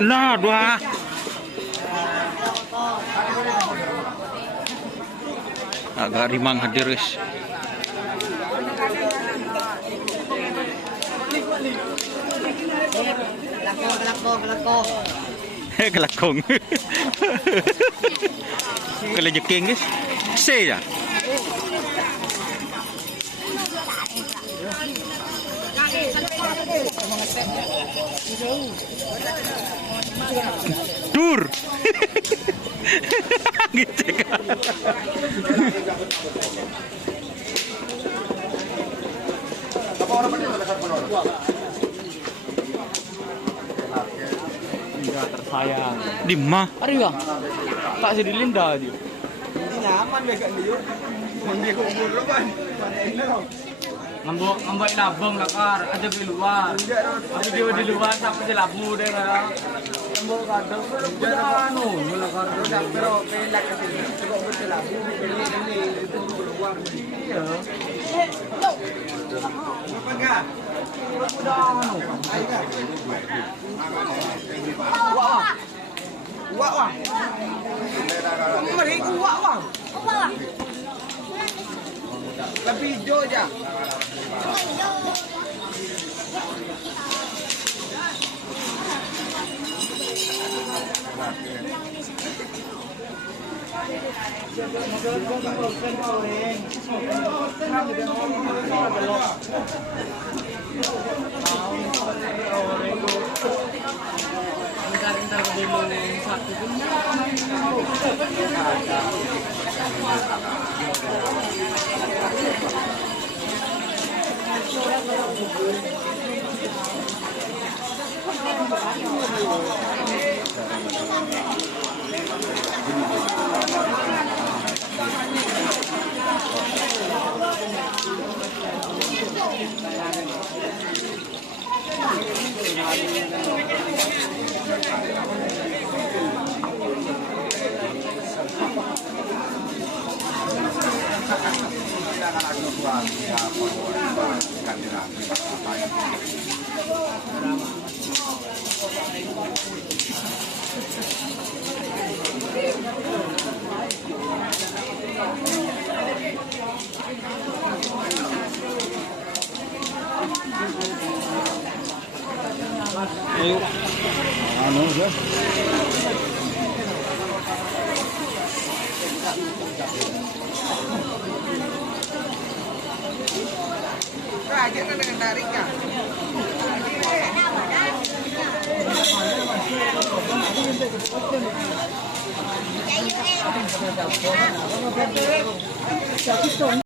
Nah, dua. Agak rimang hadir, guys. Kelakong. Kelejeking, guys. Se ya. Dur. Ngecek. Tersayang. Di mah. Ari enggak? Tak sih dilinda dia. Ini nyaman mereka dia. Mandi ke umur kan. Ngambek labang lakar, ada di luar. Ada dia di luar sampai di labu deh kan. Ngambek kadang udah anu, lakar Pero pelak ke sini. Cukup berlabu ini itu beruang. iya. Apa enggak? Udah anu. Ayo kan. Wah. Wah. Mari wah wah. Lebih hijau aja. Ntar dulu satu Ayo. Anu ya. Aja dengan tariknya.